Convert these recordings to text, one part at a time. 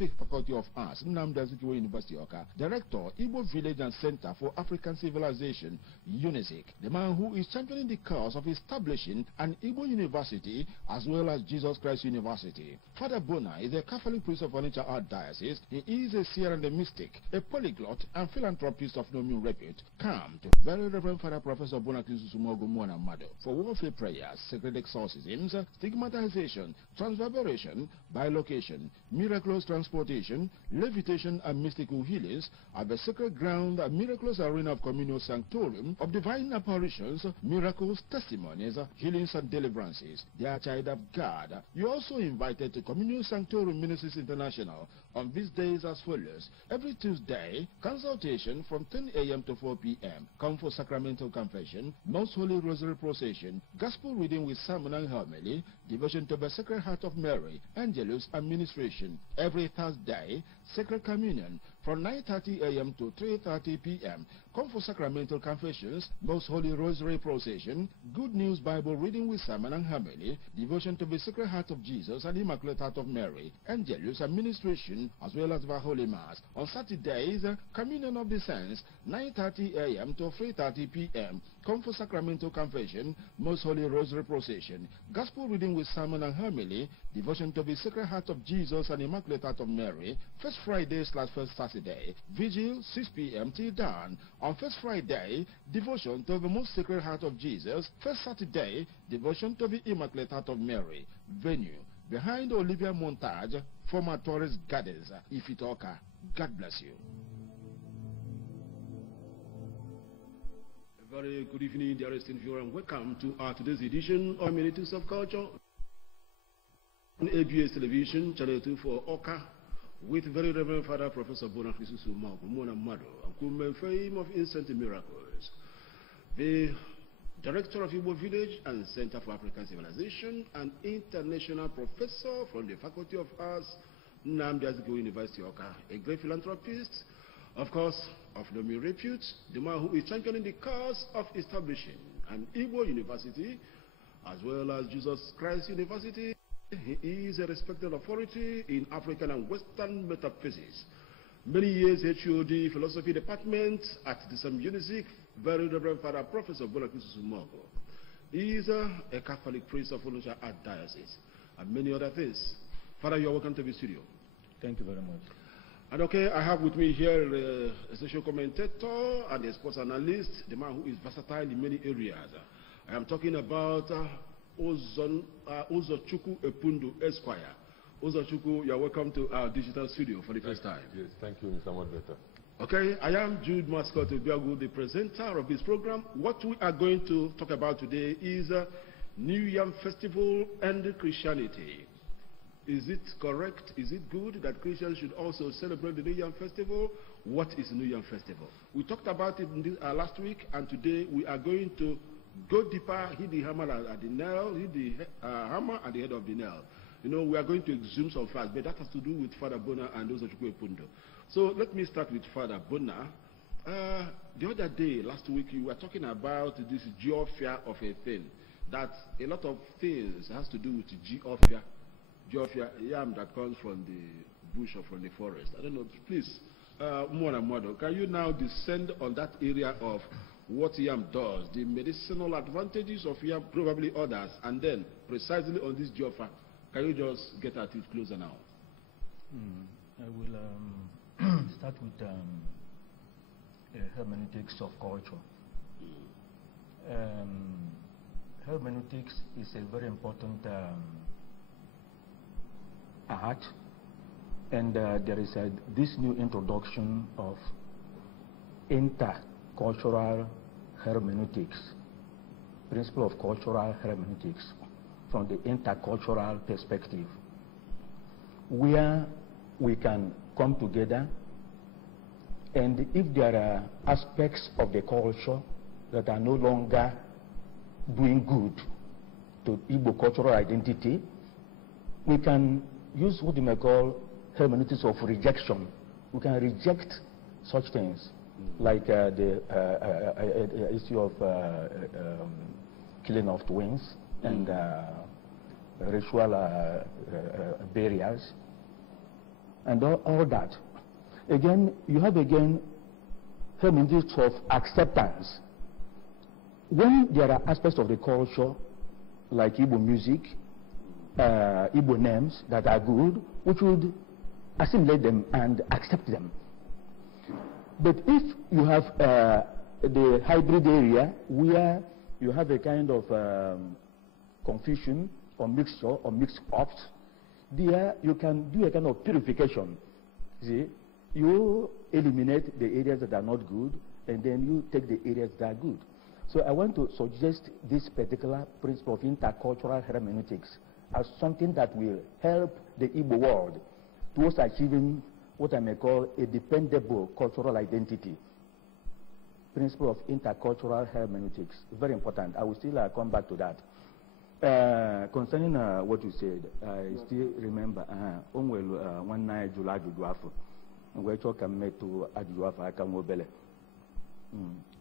the Faculty of Arts, Uzochukwu University, Awka, Director, Igbo Village and Center for African Civilization, UNISIC, the man who is championing the cause of establishing an Igbo university as well as Jesus Christ University. Father Bona is a Catholic priest of Onitsha Archdiocese. He is a seer and a mystic, a polyglot and philanthropist of no mean repute. Come to Very Reverend Father Professor Bona Christus Umeugo for warfare prayers, sacred exorcisms, stigmatization, transverbation, bilocation, miraculous transportation, levitation and mystical healings at the sacred ground and miraculous arena of communal sanctorium of divine apparitions, miracles, testimonies, healings and deliverances. Dear child of God, you are also invited to Communal Sanctorium Ministries International on these days as follows. Every Tuesday, consultation from 10 a.m. to 4 p.m. Come for sacramental confession, Most Holy Rosary procession, gospel reading with sermon and homily, devotion to the Sacred Heart of Mary, Angelus administration. Every Thursday, Sacred Communion from 9:30 a.m. to 3:30 p.m. Come for sacramental confessions, Most Holy Rosary procession, Good News Bible reading with sermon and homily, devotion to the Sacred Heart of Jesus and Immaculate Heart of Mary, Angelus administration, as well as the Holy Mass. On Saturdays, Communion of the Saints, 9:30 a.m. to 3:30 p.m. Come for sacramental confession, Most Holy Rosary procession, gospel reading with sermon and homily, devotion to the Sacred Heart of Jesus and Immaculate Heart of Mary. First Friday/First Saturday, vigil 6 p.m. till dawn. On First Friday, devotion to the Most Sacred Heart of Jesus. First Saturday, devotion to the Immaculate Heart of Mary. Venue behind Olivia Montage, former Tourist Gardens, Awka. God bless you. Very good evening, dearest viewer, and welcome to today's edition of Minutes of Culture on ABS Television, Channel 2 for Awka, with Very Reverend Father Professor Bona Christus Umeugo, and fame of instant miracles, the Director of Igbo Village and Center for African Civilization, and international professor from the Faculty of Arts, Uzochukwu University, Awka, a great philanthropist, of course, of no mean repute, the man who is championing the cause of establishing an Igbo university as well as Jesus Christ University. He is a respected authority in African and Western metaphysics. Many years HOD Philosophy Department at the same UNISIC, Very Reverend Father Professor Bona Christus Umeugo. He is a Catholic priest of Onitsha Archdiocese and many other things. Father, you are welcome to the studio. Thank you very much. And okay, I have with me here a social commentator and a sports analyst, the man who is versatile in many areas. I am talking about Uzochukwu Epundu Esquire. Uzochukwu, you are welcome to our digital studio for the first time. Yes, thank you, Mr. Moderator. Okay, I am Jude Mascot Ubiagu, the presenter of this program. What we are going to talk about today is New Yam Festival and Christianity. Is it correct? Is it good that Christians should also celebrate the New Yam Festival? What is New Yam Festival? We talked about it in this, last week, and today we are going to go deeper, hit the hammer at the nail, hit the hammer at the head of the nail. You know, we are going to exhume some facts, but that has to do with Father Bona and Uzochukwu Epundu. So let me start with Father Bona. The other day, last week, you were talking about this geosphere of a thing, that a lot of things has to do with geosphere. Yam that comes from the bush or from the forest. I don't know, please, Modo, can you now descend on that area of what yam does, the medicinal advantages of yam, probably others, and then precisely on this geosphere, can you just get at it closer now? I will start with hermeneutics of culture. Hermeneutics is a very important art, and there is this new introduction of intercultural hermeneutics, principle of cultural hermeneutics from the intercultural perspective, where we can come together, and if there are aspects of the culture that are no longer doing good to Igbo cultural identity, we can use what you may call hermeneutics of rejection. We can reject such things, like the issue of killing of twins and ritual barriers. and all that. Again, you have hermeneutics of acceptance. When there are aspects of the culture, like Igbo music, Igbo names that are good, which would assimilate them and accept them. But if you have the hybrid area where you have a kind of confusion or mixture or mix-ups, there you can do a kind of purification. See, you eliminate the areas that are not good, and then you take the areas that are good. So I want to suggest this particular principle of intercultural hermeneutics as something that will help the Igbo world towards achieving what I may call a dependable cultural identity. Principle of intercultural hermeneutics, very important. I will still come back to that. Concerning what you said, I still remember one night July Juduafo, we talk to Ajuafa Akamobele.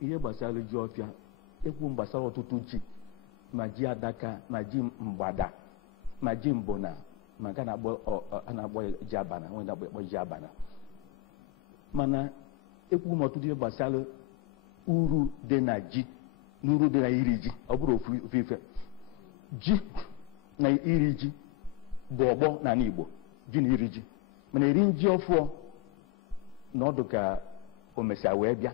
Ihe gbasara ji ọfịa, ekwu gbasara ọtụtụ ji, ma ji adaka, ma ji mgbada, ma ji mbona, ma ka na-agbo ji abana, when na-agbo ji abana. Mana ekwu ọtụtụ ihe gbasara uru dị na ji, n'uru dị na iri ji, ọ bụrụ ofu ife. Ji na iri ji bụ ọgbọ n'ala Igbo, ji na iri ji. Mana eri ji ọfụọ na ọdụ ka o mesịa wee bịa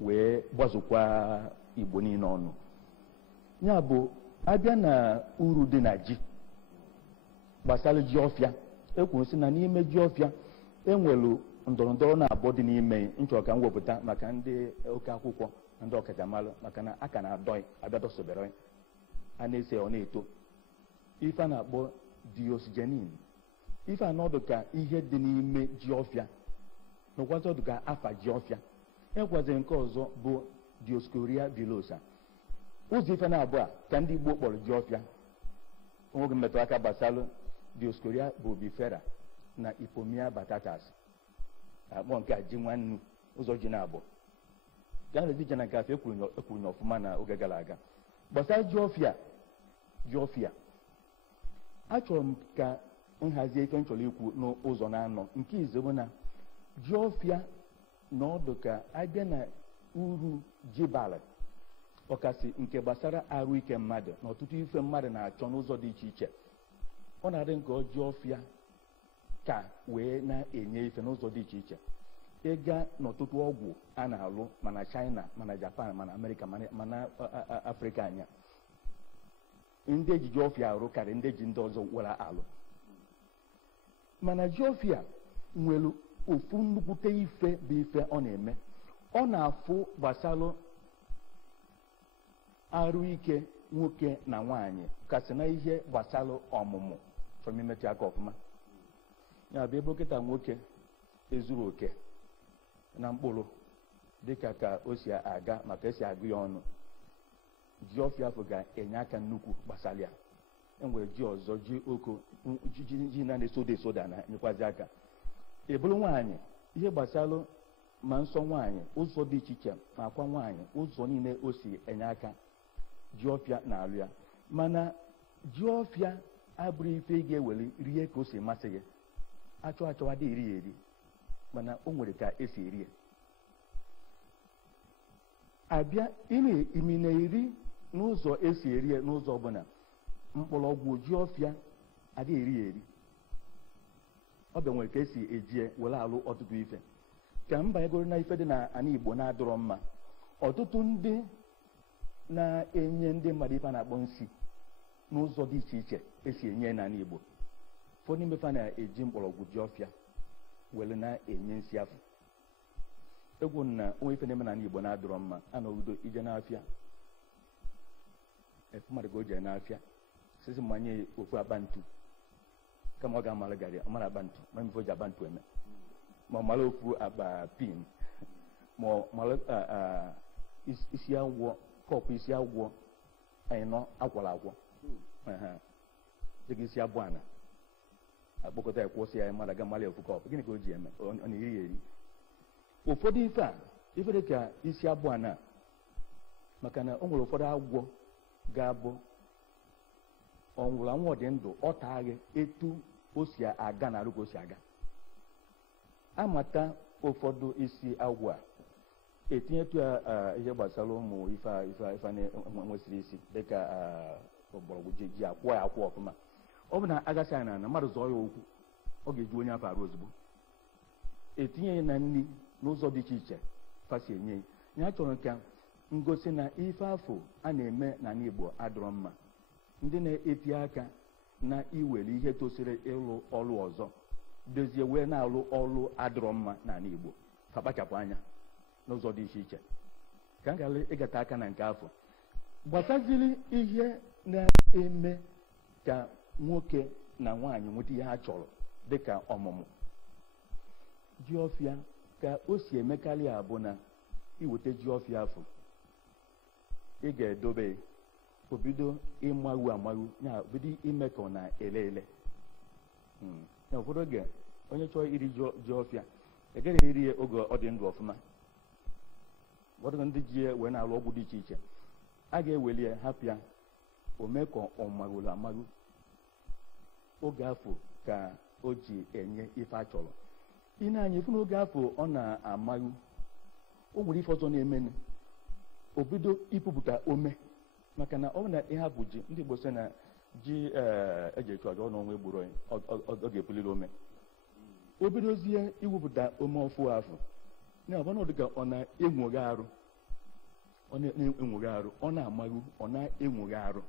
wee gbazokwa Igbo niile ọnụ. Ya bụ abịa na uru dị na ji gbasara ji ọfịa, ekwuru sị na n'ime ji ọfịa enwelu ndọrọndọrọ na-abụọ dị n'ime nchọrọ ka m wepụta maka ndị oke akwụkwọ na ndị ọkachamara, maka na aka na-adọị abịadọsobere a na-ese ọ na-eto. Ife a na-akpọ diosgenin, ife anọdụ ka ihe dị n'ime ji ọfịa, n'ụkwazị ọdụ ka afa ji ọfịa. Ekwaziri nke ọzọ bụ Dioscorea villosa. Ụzọ ife na-abụọ ka ndị Igbo kpọrọ ji ọfịa. Onweghị mmetụ aka gbasara Dioscorea bovifera na Ipomia batatas. Akpọ nke a ji nwannu, ụzọ ji na-abụ. Gaa na ejije na nke afọ ekwuru ọfụma na oge gara aga. Gbasara ji ọfịa, achọrọ m ka nhazie ife m chọrọ ikwu n'ụzọ na-anọ. Nke ize bụ na ji ọfịa na ọdụ ka abịa na uru ji bara, ọkasị nke gbasara arụ ike mmadụ na ọtụtụ ife mmadụ na-achọ n'ụzọ dị iche iche. Ọ na-adị nke ji ọfịa ka wee na-enye ife n'ụzọ dị iche iche. Ịga n'ọtụtụ ọgwụ a na-alụ mana China, mana Japan, mana Amerịka, mana Afrịka anya, ndị eji ji ọfịa arụ karịa ndị eji ndị ọzọ were alụ. Mana ji ọfịa nwere ofu nnukwute ife bụ ife ọ na-eme. Ọ na-afụ gbasara arụ ike nwoke na nwaanyị kasị na ihe gbasara ọmụmụ from imetụ aka ọfụma. Ya bụ ebe okịta nwoke ezuru oke na mkpụrụ dịka ka o si aga maka esi agụ ya ọnụ, ji ọfịa afọ ga-enye aka nnukwu gbasara ya. Enwere ji ọzọ, ji oko, ji na-esoda esoda na nyekwazi aka. Ebulu nwaanyị, ihe gbasara ma nsọ nwaanyị, ụzọ dị iche iche ma akwa nwaanyị, ụzọ niile o si enye aka, ji ọfịa na-alụ ya. Mana ji ọfịa abụrụ ife ị ga-eweli rie ka o si masị gị. Achọwa dị eri eri, mana o nwere ka esi eri ya. Abịa imi na-eri n'ụzọ esi eri ya n'ụzọ ọbụla. Mkpọrọgwụ ji ọfịa adịghị eri eri. Ọ bịa nwere ka esi ejie were alụ ọtụtụ ife. Ka m banyegoro na ife dị na ana Igbo na-adọrọ mma, ọtụtụ ndị na-enye ndị mmadụ ife a na-akpọ nsi n'ụzọ dị iche iche esi enye na ana Igbo. Ụfọdụ n'ime fa na-eji mkpọrọgwụ ji ọfịa were na-enye nsi afọ. Egwu na onwe ife na-eme na ana Igbo na-adọrọ mma, a nọgido ije n'afịa, efu mmadụ ka o jere n'afịa sisi mmanye ofu akpa ntu, kama ọ ga-amara gari ọmara akpa ntu ma mfe o ji akpa ntu eme, ma ọ mara ofu akpa pin, ma ọ mara isi agwọ, kọpụ isi agwọ anyị nọ agwọrọ agwọ, dịka isi abụọ ana akpọkọta ya kwụsị ya mmadụ aga mara ofu kọpụ. Gịnị ka o ji eme? Ọ na-eri ya eri. Ụfọdụ ife a, ife dị ka isi abụọ ana, maka na o nwere ụfọdụ agwọ ga-abụ ọ nwụrụ anwụ dị ndụ, ọ taghị etu o si aga na arụ ka o si aga. amata ụfọdụ isi agwa etinyetu ya ihe gbasara ụmụ ife nwesịrị isi dịka mgbọrọgwụ ji akwọ ya akwọ ọfụma. Ọ bụ na agasị anyị na mmadụ zọọ ya okwu ọ ga-eju onye afọ arụ ozugbo. Etinye ya na nri n'ụzọ dị iche iche fasi enye ya chọrọ ka ngosi na ife afọ a na-eme n'ala Igbo adịrọ mma. Ndị na-eti aka na iwere ihe tosiri ịlụ ọrụ ọzọ dozie wee na-alụ ọrụ adịrọ mma n'ala Igbo fakpachapụ anya n'ụzọ dị iche iche. Ka m gara ịgata aka na nke afọ gbasaziri ihe na-eme ka nwoke na nwaanyị nweta ihe ha chọrọ dịka ọmụmụ. Ji ọfịa ka o si emekarị ya bụ na iweta ji ọfịa afọ ị ga-edobe obido ịmaru amaru ya bido ime ka ọ na-ele ele. Na ụfọdụ oge onye chọrọ iri ji ọfịa egaghị eri ya oge ọ dị ndụ ọfụma. Ụfọdụ ndị ji ya wee na-alụ ọgwụ dị iche iche a ga-eweli ya hapụ ya o mee ka ọ marụrụ amaru. Oge afọ ka o ji enye ife a chọrọ. Ị na-anya ifu n'oge afọ ọ na-amaru o nwere ife ọzọ na-emenụ o bido ịpụpụta ome maka na ọ na ịhapụ ji ndị Igbo sị na ji eji echu aja ọ n'ọnwa egburu ọ ga-epuliri ome. O bidozie iwepụta ome ọfụ afọ na-abụ na ọ dịka ọ na-enwoghe arụ ọ na-amaru ọ na-enwoghe arụ.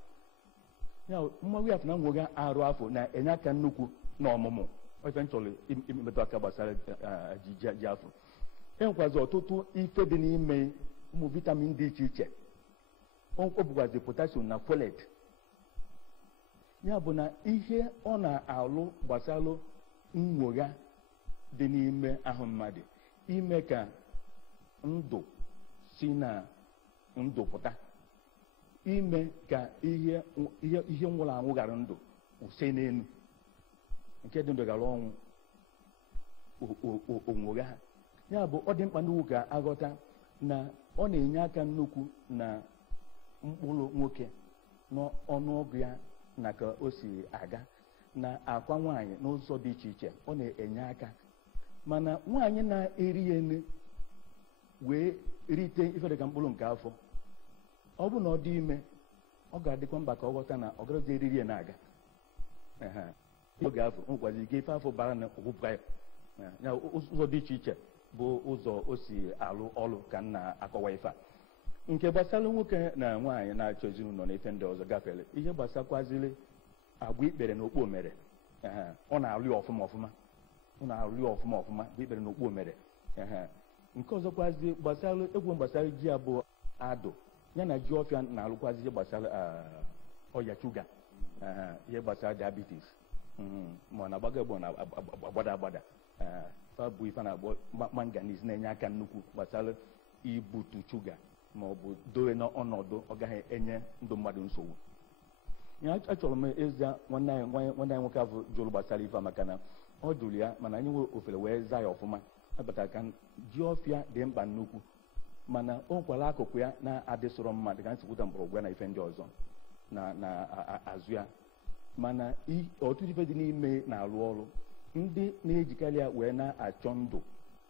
Ya mmaru afọ na nwoghe arụ afọ na-enye aka nnukwu n'ọmụmụ ife nchọrọ imetụ aka gbasara ji afọ. Enwekwazi ọtụtụ ife dị n'ime ụmụ vitamin dị iche iche. O bụkwazi potassium na folate. Ya bụ na ihe ọ na-alụ gbasara nwogha dị n'ime ahụ mmadụ ime ka ndụ si na ndụ pụta, ime ka ihe nwụrụ anwụ gara ndụ use n'elu, nke dị ndụ gara ọnwụ onwogha ha. Ya bụ ọ dị mkpa n'ugwu ka aghọta na ọ na-enye aka nnukwu na mkpụrụ nwoke n'ọnụọgụ ya na ka o si aga na akwa nwaanyị n'ụzọ dị iche iche ọ na-enye aka. Mana nwaanyị na-eri ya ene wee rite ife dịka mkpụrụ nke afọ, ọ bụ na ọ dị ime ọ ga-adịkwa mba ka ọ ghọta na ọ gaghịzi eriri ya na-aga. Oge afọ nwekwazi ike ife afọ bara na ọgwụpụga ya ụzọ dị iche iche bụ ụzọ o si alụ ọrụ ka m na-akọwa ife a. Nke gbasara nwoke na nwaanyị na-achọ ezinụlọ na ife ndị ọzọ gafere ihe gbasakwaziri agba ikpere na okpu omere. Ọ na-alụ ya ọfụma ọfụma bụ ikpere na okpu omere. Nke ọzọkwazi gbasara egwu gbasara ji abụọ adụ ya na ji ọfịa na-alụkwazi ihe gbasara ọya shuga, ihe gbasara diabetes ma ọ na-agbaga egbo na-agbada agbada. Fa bụ ife na-agbọ manganese na-enye aka nnukwu gbasara ibutu shuga ma ọ bụ dowe n'ọnọdụ ọ gaghị enye ndụ mmadụ nsogbu. Ya achọrọ m ịza nwanne anyị nwoke ahụ jụrụ gbasara ife maka na ọ jụrụ ya mana anyị nwere ofere wee zaa ya ọfụma. Abatara ka ji ọfịa dị mkpa nnukwu mana o nwekwara akụkụ ya na-adịsọrọ mmadụ ka nsikwuta mgbọrọgwụ ya na ife ndị ọzọ na-azụ ya. Mana ọtụtụ ife dị n'ime na-arụ ọrụ ndị na-ejikarị ya wee na-achọ ndụ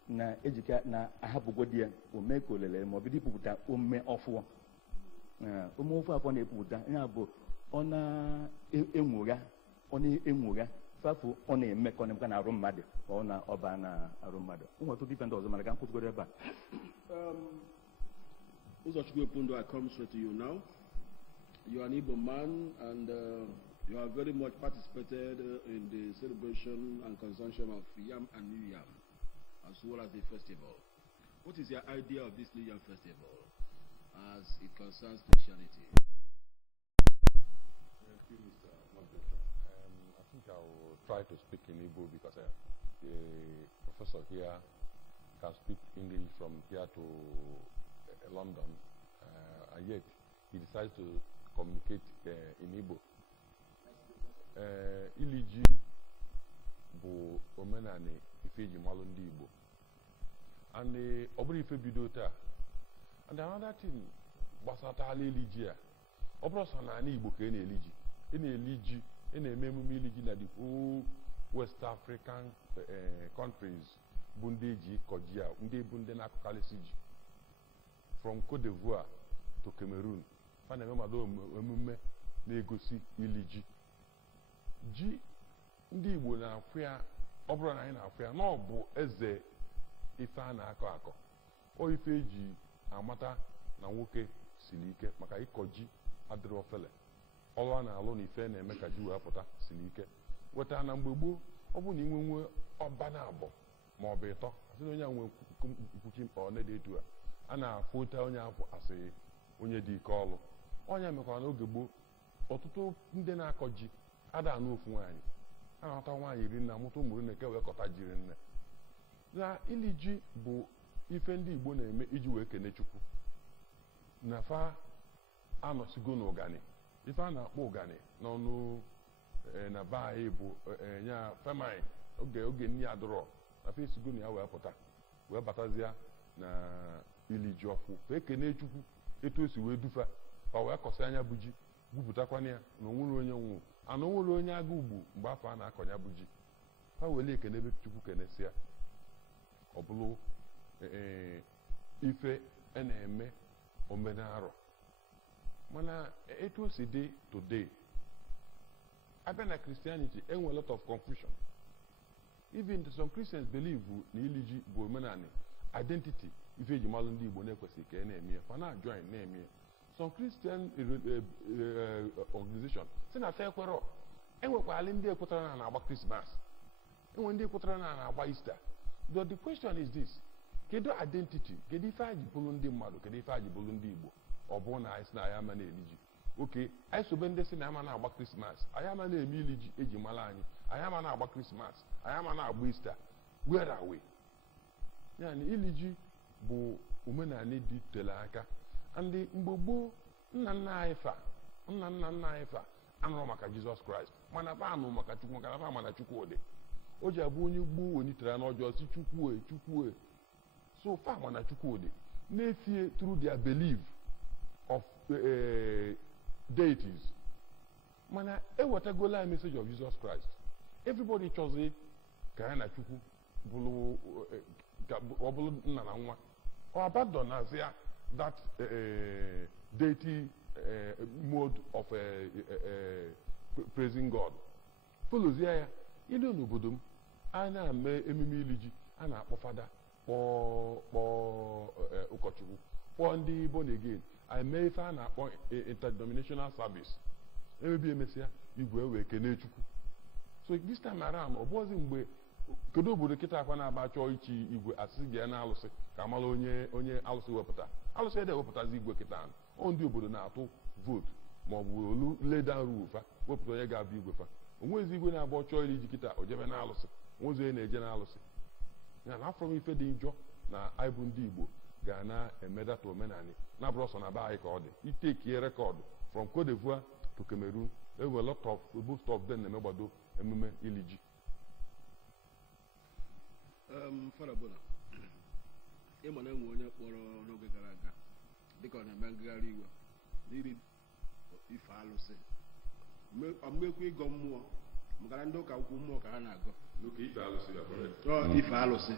na-ahapụgodi ya ome ka olele ma ọ bido ịpụpụta ome ọfụ afọ na-epụpụta ya bụ ọ na-enwogha fafụ ọ na-eme ka ọ na-emeka na arụ mmadụ ka ọ na-ọba na arụ mmadụ. Ụmụ ọtụtụ ife ndị ọzọ mana ka m kwụtụgoro ebe a. Uzochukwu Epundu, I come straight to you now. You are an Igbo man and you have very much participated in the celebration and consumption of yam and new yam, as well as the festival. What is your idea of this New Yam Festival as it concerns Christianity? Thank you, Mr. Moderator. I think I will try to speak in Igbo because the professor here can speak English from here to London, and yet he decides to communicate in Igbo. Iliji bụ omenani ife eji malụ ndị Igbo, and ọ bụrụ ife bido taa. And another thing gbasatala iliji a, ọ bụrụ sọ na Igbo ka na-eli ji, na-eme emume ili ji na the whole West African countries bụ ndị eji ịkọ ji a, ndị bụ ndị na-akọkarịsị ji from Cote d'Ivoire to Cameroon. Ha na-eme mmadụ emume na-egosi ili ji. Ji ndị Igbo na-afụ ya, ọ bụrụ na anyị na-afụ ya na ọ bụ eze ife a na-akọ akọ. O ife eji amata na nwoke siri ike, maka ịkọ ji adịrị ofele. Ọrụ a na-alụ na ife na-eme ka ji wee pụta siri ike. Weta na mgbe gboo, ọ bụ na inwe ọba na abụọ ma ọ bụ ịtọ, asị na onye a nwe nkwuchi mkpa ọ na-ede etu a na-afụta onye afọ asị onye dị ike ọlụ. Onye mekwara n'oge gboo, ọtụtụ ndị na-akọ ji ada anụ ofu nwaanyị, a na-ahụta nwaanyị iri nne amụta ụmụ nne ka wee kọta jiri nne. Na ili ji bụ ife ndị Igbo na-eme iji wee kene Chukwu. Na fa anọsigo n'ụgani, ife a na-akpọ ụgani n'ọnụ na be anyị bụ nya femine oge nni adụrọ na fa esigo na ya wee pụta wee batazia na ili ji ọfụ fa ekene Chukwu etu o si wee dufa fa wee kọsị anya bụ ji gwupụtakwana ya na onwere onye nwụ ana onwere onye aga ugbu mgbe afọ a na-akọnya bụ ji. Ha wele ekene ebe Chukwu kenesịa ọ bụrụ ife a na-eme omenarọ. Mana etu o si dị today, abịa na Christianity enwe a lot of confusion. Even some Christians believe na ili ji bụ omenani identity, ife eji malụ ndị Igbo na-ekwesịghị ka na-eme ya, fa na-join na-eme ya. Some Christian organization si na fa ekwerọ, enwekwala ndị ekwetara na agba Christmas, enwe ndị ekwetara na agba Easter. But the question is this: kedu identity, kedu ife anyị bụrụ ndị mmadụ, kedu ife anyị bụrụ ndị Igbo? Ọ bụ na anyị si na anyị ama na-eli ji, oke anyị sobe ndị si na ama na-agba Christmas, anyị ama na-eme ili ji eji mara anyị ama na-agba Christmas, anyị ama na-agba Easter. Where are we? Yani ili ji bụ omenala dị tere aka. Ndị mgbe gboo, nna nna anyị fa anụrụ maka Jizọs Kraịst, mana fa anụrụ maka Chukwu, maka na fa mana Chukwu dị. O ji abụ onye gboo wenitere n'ọjọọ si Chukwu. So fa mana Chukwu dị na-efie through their belief of deities. Mana ewetagola message of Jesus Christ. Everybody chọzi ka ya na Chukwu bụrụ nna na nwa. Ọ abandonazia that deity mode of praising God. Folozia ya, ilu n'obodo m, a na-eme emume ili ji, a na-akpọ fada, kpọọ ụkọchukwu, kpọọ ndị born again, anyị mee ife a na-akpọ interdenominational service. Emebi emesịa, igwe wee kene Chukwu. So this time around, ọ bụghịzi mgbe kedu obodo kịta akwa na-aba chọọ ichi igwe asịsị gị ya na alụsị ka amala onye alụsị wepụta. Alụsị ede wepụtazi igwe kịta ahụ. Ọ ndị obodo na-atụ vootu ma ọ bụ olu leda ruo fa wepụta onye ga-abụ igwe fa. Onwezi igwe na-agba chọọ iri ji kịta o jebe na alụsị, onwezi onye na-eje na alụsị. Ya na afọ m ife dị njọ na anyị bụ ndị Igbo ga na-emedata omenani na bụrụ ọsọ na be anyị ka ọ dị. Itekie rekọdụ from Cote d'Ivoire to Cameroon, ewe a lot of most of them na-emegbado emume ili ji. Fada Bona, ịma na enwe onye kpọrọ n'oge gara aga dịka ọ na-eme ngagharị iwe n'iri ife alụsị, mmekwa ịgọ mmụọ, maka ndị ụka ukwu mmụọ ka ha na-agọ ife alụsị.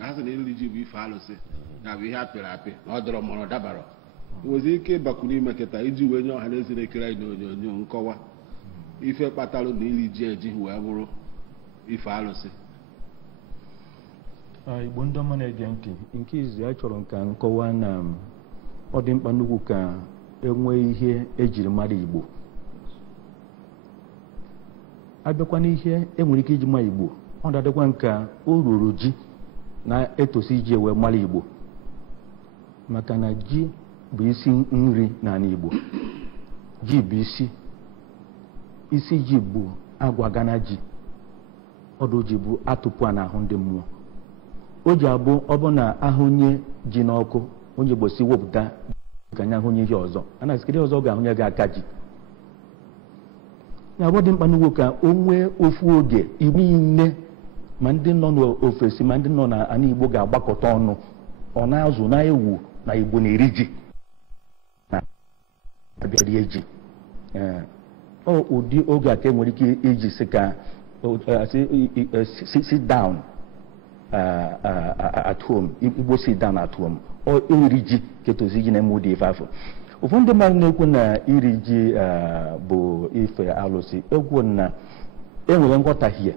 Ha sị na iri ji bụ ife alụsị, na bụ ihe apịrị apị na ọ dọrọ mọrọ dabara. Nwezi ike ịbakwu n'ime kịta iji wee nye ọha na eze na-ekiri anyị n'onyonyo nkọwa ife kpatara na iri ji ejighị wee bụrụ ife alụsị. Igbo ndị ọma na-ege ntị, nke izi a chọrọ nka nkọwa na ọ dị mkpa nnukwu ka enwee ihe ejiri mara Igbo. Abịakwa n'ihe enwere ike iji mara Igbo, ọ dadịkwa nka o ruru ji na-etosi iji wee mara Igbo, maka na ji bụ isi nri n'ala Igbo. Ji bụ isi ji bụ agwa gana ji, ọdụ ji bụ atụpụ a n'ahụ ndị mmụọ. O ji abụ ọ bụ na ahụnye ji n'ọkụ, onye gbosi wepụta ka anya ahụnye ihe ọzọ, a na-esikere ọzọ ga-ahụnye gị aka ji. Ya bụ dị mkpa n'ugwu ka o nwee ofu oge Igbo niile, ma ndị nọ n'ofesi ma ndị nọ n'ala Igbo ga-agbakọta ọnụ, ọ na-azụ na-ewu na Igbo na-eri ji na abịarie ji. Ụdị oge a ka enwere ike iji sị ka sit down at home. Igbo sit down at home. Or iri ji ketozi ji na-eme ụdị ife afọ. Ụfọdụ ndị mmadụ na-ekwu na iri ji bụ ife alụsị. Egwu na enwere nghọtahie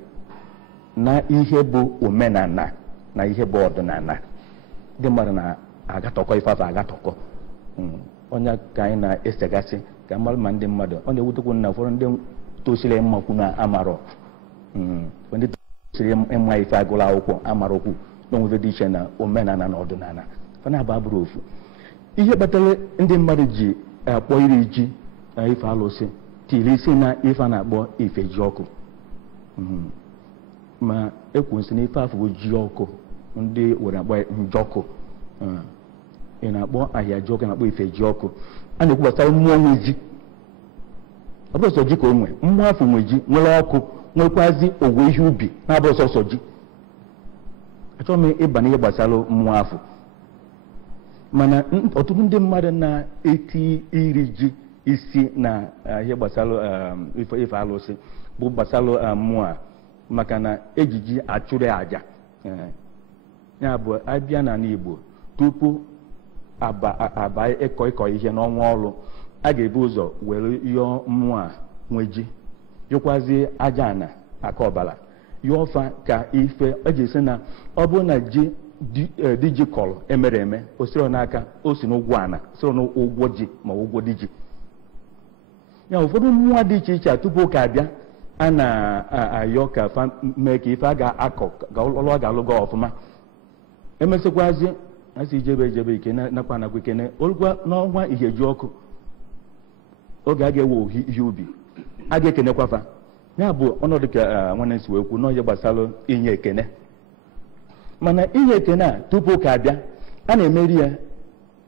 na ihe bụ omenala na ihe bụ ọdịnala. Ndị mmadụ na-agatọkọ ife afọ agatọkọ. Onye ka anyị na-esegasị ka mmadụ ma ndị mmadụ ọ na-ewutekwu na ụfọdụ ndị tosiri mmakwu na amarọ ndị tosiri ịma ife agụrụ akwụkwọ amarọ okwu n'onwe dị iche na omenala na ọdịnala fana abụ abụrụ ofu. Ihe kpatara ndị mmadụ ji akpọ iri ji na ife alụsị tiri isi na ife a na-akpọ ife ji ọkụ, ma ekwunsị na ife afọ bụ ji ọkụ ndị were akpọ njọkụ. Ị na-akpọ ahịa ji ọkụ na-akpọ ife ji ọkụ. A na-ekwu gbasara mmụọ nwe ji, ọ bụrụ sọ ji ka o nwe mmụọ afọ nwe ji nwere ọkụ nwekwazi owuwe ihe ubi na-abụrụ sọsọ ji. Achọghị m ịba n'ihe gbasara mmụọ afọ, mana ọtụtụ ndị mmadụ na-eti iri ji isi na ihe gbasara ife alụsị bụ gbasara mmụọ a, maka na ejiji achụrụ aja. Ya bụ abịa n'ala Igbo tupu aba ịkọ ihe n'ọnwa ọrụ, a ga-ebu ụzọ were yọọ mmụọ a nwe ji, yọkwazie aja ana aka ọbara, yọọ ọfa ka ife ọ ji esi na ọ bụrụ na ji dị ji kọrọ emere eme o siro n'aka o si n'ụgwọ ana siro n'ụgwọ ji ma ụgwọ dị ji. Ya ụfọdụ mmụọ dị iche iche tupu ụka abịa a na-ayọ ka mee ka ife a ga-akọ ka ọlụ a ga-alụ gị ọfụma. Emesịkwazi asị ijebe ikene nakwa ikene olugwa n'ọnwa ihe ji ọkụ oge a ga-ewe ihe ubi a ga-ekenekwafa. Ya bụ ọnọdụ ka nwanne si wee kwu n'ọhịa gbasara inye ekene, mana inye ekene a tupu ụka abịa a na-emeri ya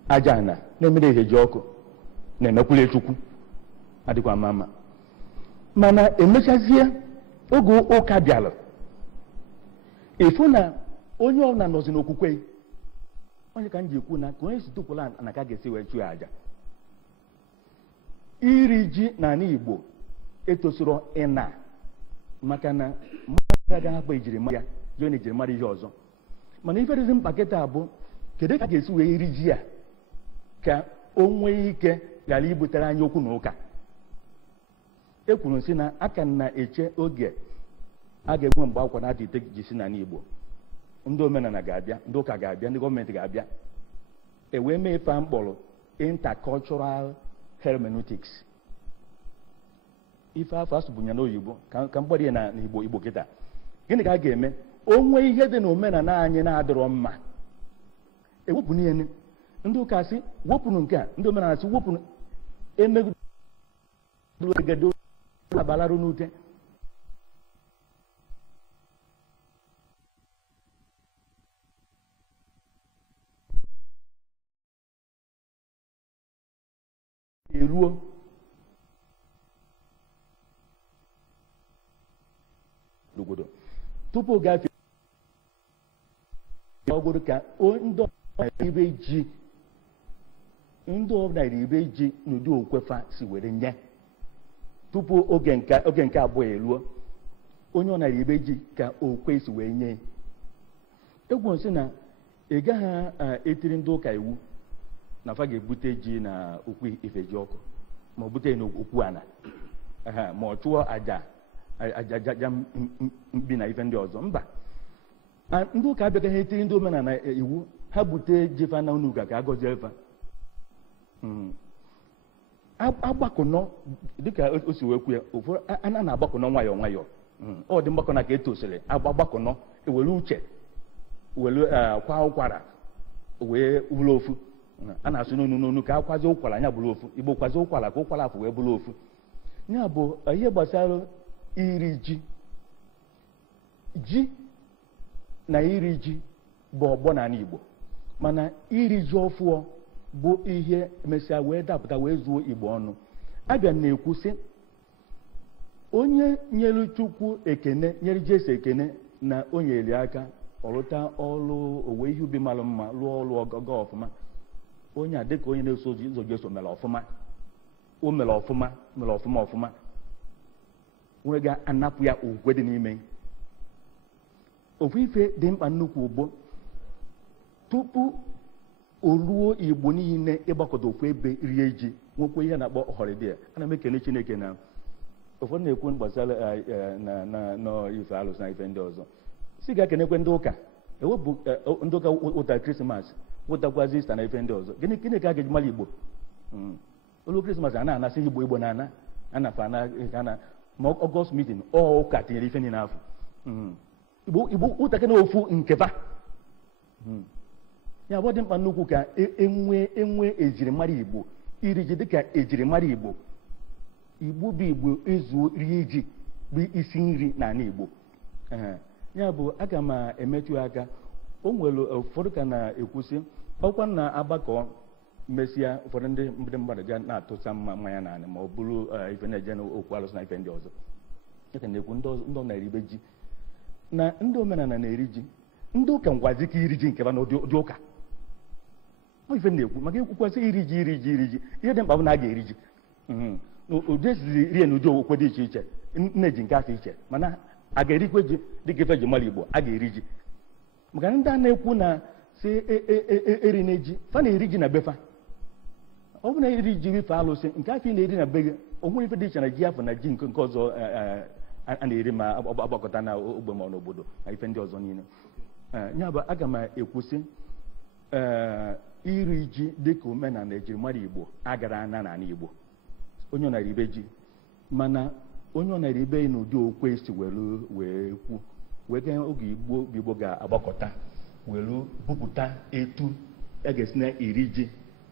aja ana na-emeri ihe ji ọkụ na-emekwule Chukwu adịkwa mma. Mana emechazie oge ụka bịara ịfụ na onye ọbụla nọzi n'okwukwe. Onye ka m ji ekwu na ka onye si tụpụla na ka ga-esi wee chụọ aja. Iri ji n'ala Igbo etosiro ịna maka na mmadụ agaghị akpa ejirimara ya na ejirimara ihe ọzọ. Mana ife dịzi mkpa kịta bụ kedu ka a ga-esi wee iri ji a ka o nwee ike ghara ibutere anyị okwu na ụka. Ekwuru nsị na aka na-eche oge a ga-enwe mgbe akwụkwọ na-adị ite ji si n'ala Igbo. Ndị omenala ga-abịa, ndị ụka ga-abịa, ndị gọọmenti ga-abịa, ewee mee ife a mkpọrọ intercultural hermeneutics. Ife afọ asụbụnya n'oyibo ka mgbado ya na Igbo kịta. Gịnị ka a ga-eme? O nwee ihe dị na omenala anyị na-adịrọ mma ewepụ n'ihe. Ndị ụka sị wepụrụ nke a, ndị omenala sị wepụrụ emegide abalarụ n'ute. Eruo n'obodo tupu gafee ọgụrụ ka ndị ọbụla iribe ji n'ụdị okwefa si were nye tupu oge nke abụọ eruo. Onye ọ na-eribe ji ka okwe si wee nye. Egwu nsị na ị gaghị etiri ndị ụka iwu na fa ga-ebute ji na okwu ife ji ọkụ ma ọ bute n'okwu ana ma ọ chụọ aja mkpi na ife ndị ọzọ. Mba, ndị ụka abịagaghị etiri ndị omenala iwu ha bute jifa na unu ka a gọzie efa. Agbakọnọ dịka o si wee kwu ya ụfọdụ a na-agbakọnọ nwayọọ nwayọọ. Ọ dị mgbakọ na ka etosiri agbakọnọ ewere uche were kwa ụkwara wee bụrụ ofu. A na-asụ n'onu ka akwazi ụkwara anya bụrụ ofu. Igbo kwazi ụkwara ka ụkwara afọ wee bụrụ ofu. Ya bụ ihe gbasara iri ji na iri ji bụ ọgbọ n'ala Igbo, mana iri ji ọfụọ bụ ihe mesịa wee dapụta wee zuo Igbo ọnụ. Abịa na-ekwu sị onye nyere Chukwu ekene, nyere Jesu ekene na o nyere aka ọlụta ọrụ owe ihe ubi mara mma lụọ ọrụ ọgọgọ ọfụma. Onye a dịka onye na-eso ụzọ Jesu mere ọfụma, o mere ọfụma nwere ga-anapụ ya ugwe dị n'ime. ofu ife dị mkpa nnukwu ugbo tupu o ruo Igbo niile ịgbakọta ofu ebe rie ji nwekwa ihe na-akpọ holiday. Ana m ekene Chineke na ụfọdụ na-ekwu gbasara na ife alụsị na ife ndị ọzọ si ga-ekenekwe ndị ụka ewepụ ndị ụka wụta Krismas wụtakwazi Ista na ife ndị ọzọ gịnị ka a ga-eji mara Igbo olu Krismas a na-anasị Igbo na ana ma Ọgọst meeting ụka tinyere ife niile afọ Igbo ụtakị na ofu nkeba ya bụ dị mkpa nnukwu ka enwe ejirimara Igbo iri ji dịka ejirimara Igbo Igbo bụ Igbo ezuo rie ji bụ isi nri n'ala Igbo ya bụ aga m emetụ aka o nwere ụfọdụ ka na-ekwusị ọkwa na agbakọ mesịa ụfọdụ ndị mmadụ ga na-atụsa mmanya n'ala ma ọ bụrụ ife na-eje n'okwu alụsị na ife ndị ọzọ eka na-ekwu ndị na-eribe ji na ndị omenala na-eri ji ndị ụka ngwazi ka iri ji nkeba na ụdị ụka ife na-ekwu maka ekwukwasị iri ji ihe dị mkpa bụ na a ga-eri ji ụdị esizi rie n'ụdị okwe dị iche iche na-eji nke aka iche mana a ga-erikwe ji dịka ife ji mara Igbo a ga-eri ji maka ndị a na-ekwu na si eri na ji fa na-eri ji na befa ọ bụ na eri ji ife alụsị nke afọ ị na-eri na be gị onwere ife dị iche na ji afọ na ji nke ọzọ a na-eri ma agbakọta na ogbe ma n'obodo na ife ndị ọzọ niile ya bụ aga m ekwusị iri ji dịka omenala ejirimara Igbo agara ana n'ala Igbo onye ọ na-eribe ji mana onye ọ na-eribe n'ụdị okwe si wee kwu wee gaa oge Igbo ga-agbakọta were bupụta etu a ga-esi na iri ji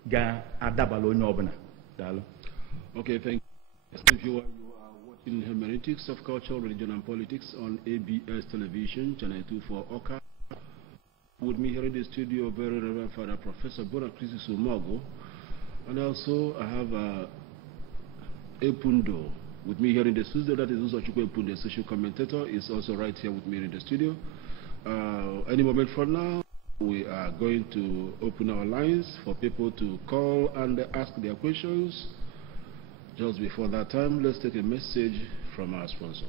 ga-adabala onye ọbụla. Daalụ. Okay, thank you. You are watching Hermeneutics of Culture, Religion and Politics on ABS Television, Channel 2 for Awka. With me here in the studio, very Reverend Father Professor Bona Christus Umeugo, and also I have Epundu with me here in the studio. That is Uzochukwu Epundu, the social commentator, is also right here with me in the studio. Any moment from now, we are going to open our lines for people to call and ask their questions. Just before that time, let's take a message from our sponsor.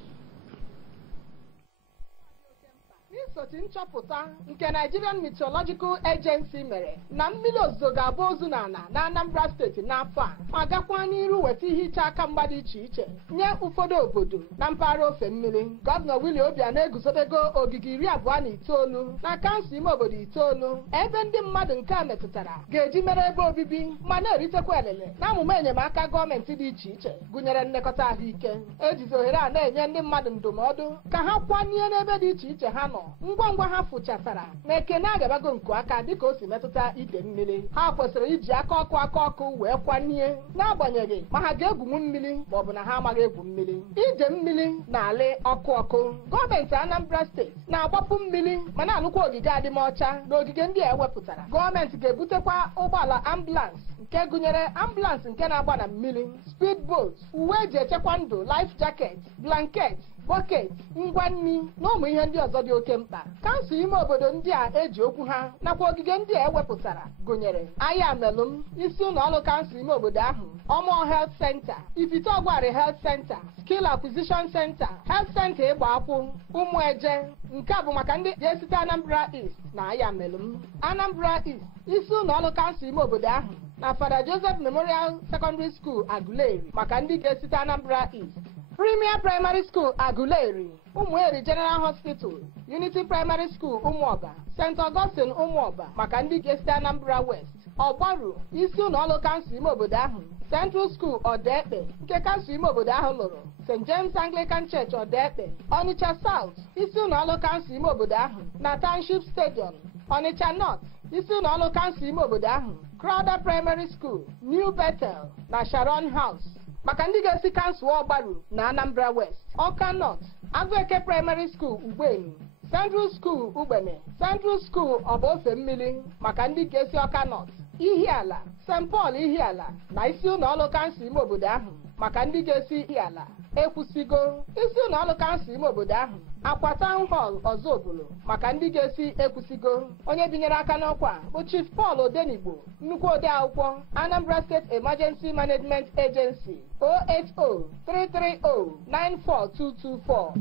Nsochi nchọpụta nke Nigerian Meteorological Agency mere na mmiri ozuzo ga-abụ ozu n'ala na Anambra steeti n'afọ a ma gakwa n'iru weta ihe iche aka mgba dị iche iche nye ụfọdụ obodo na mpaghara ofe mmiri. Gọvanọ Willie Obianọ eguzobego ogige 29 na kansụl ime obodo 9 ebe ndị mmadụ nke a metụtara ga-eji mere ebe obibi ma na-eritekwa elele na amụma enyemaka gọọmenti dị iche iche gụnyere nlekọta ahụike. Ejizi ohere a na-enye ndị mmadụ ndụmọdụ ka ha kwanye n'ebe dị iche iche ha nọ ngwa ngwa ha fụchasara na ekene agabago nku aka dịka o si metụta ide mmiri. Ha kwesịrị iji aka ọkụ wee kwanye n'agbanyeghị ma ha ga-egwunwu mmiri ma ọ bụ na ha amaghị egwu mmiri. Ide mmiri na-alị ọkụ. Gọọmenti Anambra steeti na-agbapụ mmiri ma na-alụkwa ogige adịmọcha na ogige ndị a ewepụtara. Gọọmenti ga-ebutekwa ụgbọala ambulance nke gụnyere ambulance nke na-agba na mmiri, speedboat, uwe eji echekwa ndụ, life jacket, blanket, bucket, ngwa nri na ụmụ ihe ndị ọzọ dị oke mkpa. Kansụl ime obodo ndị a eji okwu ha nakwa ogige ndị a ewepụtara gụnyere Ayamelum, isi ụlọ ọrụ kansụl ime obodo ahụ, Omo Health Center, Ifite Ogwari Health Center, Skill Acquisition Center, Health Center Ịgbakwụ, Ụmụeje. Nke a bụ maka ndị ga-esite Anambra East na Ayamelum. Anambra East, isi ụlọ ọrụ kansụl ime obodo ahụ na Father Joseph Memorial Secondary School Aguleri maka ndị ga-esite Anambra East. Premier Primary School Aguleri, Umueri General Hospital, Unity Primary School Umuoba, St. Augustine Umuoba maka ndị ga-esite Anambra West. Ọgbaru, isi ụlọ ọrụ kansụl ime obodo ahụ, Central School Odekpe nke kansụl ime obodo ahụ lụrụ, St. James Anglican Church Odekpe. Onitsha South, isi ụlọ ọrụ kansụl ime obodo ahụ na Township Stadium. Onitsha North, isi ụlọ ọrụ kansụl ime obodo ahụ, Crowder Primary School, New Bethel na Sharon House maka ndị ga-esi kansụl Ọgbaru na Anambra West. Awka North, Agụeke Primary School Ugbenyi, Central School Ugbene, Central School Obofe Mmiri maka ndị ga-esi Awka North. Ihiala, St. Paul Ihiala na isi ụlọ ọrụ kansụl ime obodo ahụ maka ndị ga-esi Ihiala. Ekwusigo, isi ụlọ ọrụ kansụl ime obodo ahụ, Akwa Town Hall Ọzọbụlụ maka ndị ga-esi Ekwusigo. Onye binyere aka n'ọkwa bụ Chief Paul Odenigbo, nnukwu ode akwụkwọ, Anambra State Emergency Management Agency, 080-330-94224.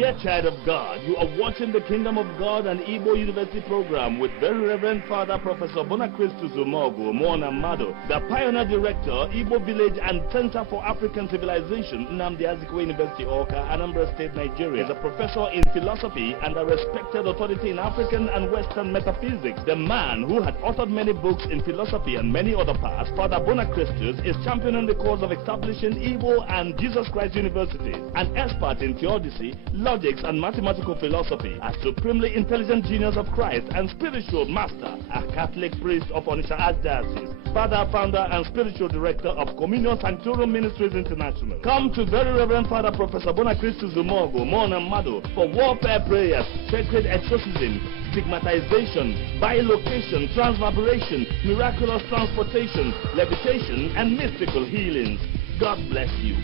Dear child of God, you are watching the Kingdom of God and Igbo University program with Very Reverend Father Professor Bona Christus Umeugo, Bona Mado, the pioneer director, Igbo Village and Center for African Civilization, University, Awka, Anambra State, Nigeria. Is a professor in philosophy and a respected authority in African and Western metaphysics. The man who had authored many books in philosophy and many other parts, Father Bona Christus is championing the cause of establishing Igbo and Jesus Christ universities. An expert in theodicy, logics and mathematical philosophy, a supremely intelligent genius of Christ and spiritual master, a Catholic priest of Onitsha Archdiocese, father, founder and spiritual director of Communion Sanctorum Ministries International. Come to Very Reverend Father Professor Bona Christus Umeugo, Mona Mado, for warfare prayers, sacred exorcism, stigmatization, bilocation, transvibration, miraculous transportation, levitation, and mystical healings. God bless you.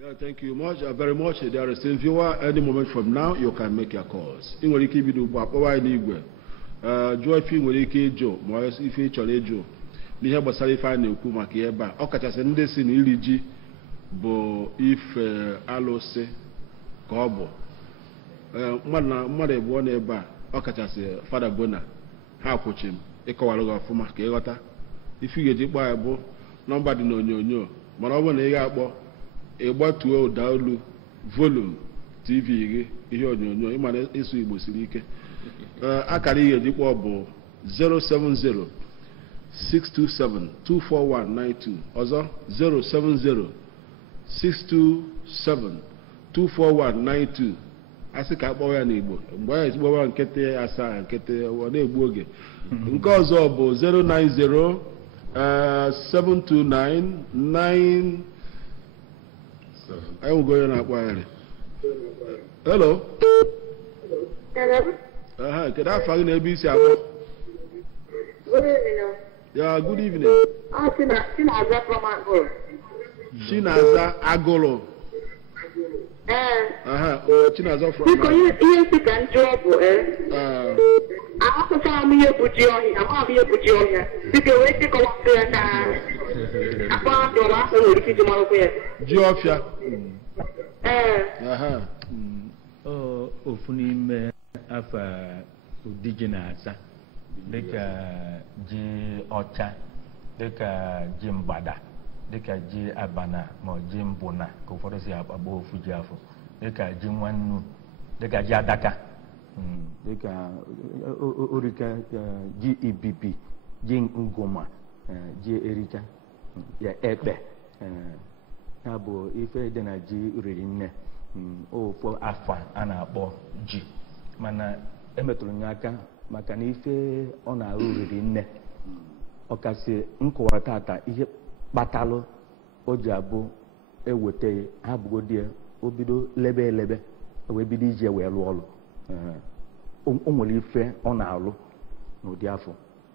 Yeah, thank you very much. There is still viewer. Any moment from now, you can make your calls. In what you keep do, but why Nigwe? Joy fee will you Joe, more if you chole Joe. We have a salify no Kumakieba. Okacha send this in Iliji, bo if Alose Kobo. Mother born eba. Okacha say Father Bona. How coach him? Ekawaloga Fuma Kegota. If you get it by a bo, nobody no. Manover Negabo. Eba to download volume TV ihe onyonyo ịmana eso Igbo siri ike akara ihe dịkwa bụ 070 627 24192 ọzọ 070 627 24192 asị ka akpọwa ya n'Igbo mgbe ya ezigbo nkete asaa nkete ọ na-egbu oge nke ọzọ bụ 090 729 I will go in and acquire. Hello. Hello. Can I find an ABC? Good evening. Yeah, good evening. Chinaza from Agolo. Chinaza Agolo. Chinaza from Agolo. You can job, I also found me a Bujonia. I'm having a Bujonia. You can wait to come up there and about your last one, you can Geoffia. Ofunime afa udigenasa dịka ji ọcha dịka ji mgbada dịka ji abana ma ji mbụna ka ụfọdụ si agba ofu ji afọ dịka ji nwannu dịka ji adaka dịka orika ji ibibi ji ngoma ji erika ya ekpe ya bụ ife dị na ji riri nne ofu afọ a na-akpọ ji mana emetụrụ ya aka maka na ife ọ na-arụ riri nne ọkasị nkọwara tata ihe kpatalụ o ji abụ eweta ha bụgodie o bido lebe elebe wee bido iji wee lụọ ọrụ o nwere ife ọ na-alụ n'ụdị afọ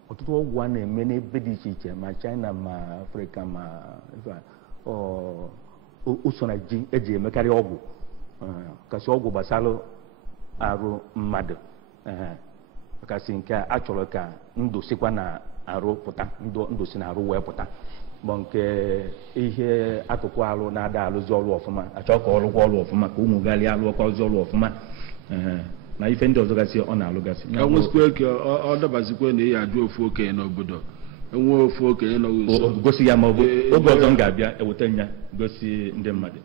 ọtụtụ ọgwụ a na-eme n'ebe dị iche iche ma China ma Afrịka ma ụsọ na ji eji emekarị ọgwụ kasị ọgwụ gbasara arụ mmadụ kasị nke a chọrọ ka ndụ sikwa na arụ pụta ndụ si na arụ wee pụta bụ nke ihe akụkụ arụ na-ada alụzi ọrụ ọfụma achọ ka ọrụkwa ọrụ ọfụma ka ụmụ gali alụkwa ọzọ ọrụ ọfụma na ife ndị ọzọ gasị ọ na-alụgasị enwezikwa ka ọ dabazikwa na ihe ajụ ofu okenye n'obodo enwe ofu okenye nọ gosi ya ma ọ bụ oge ọzọ m ga-abịa eweta nya gosi ndị mmadụ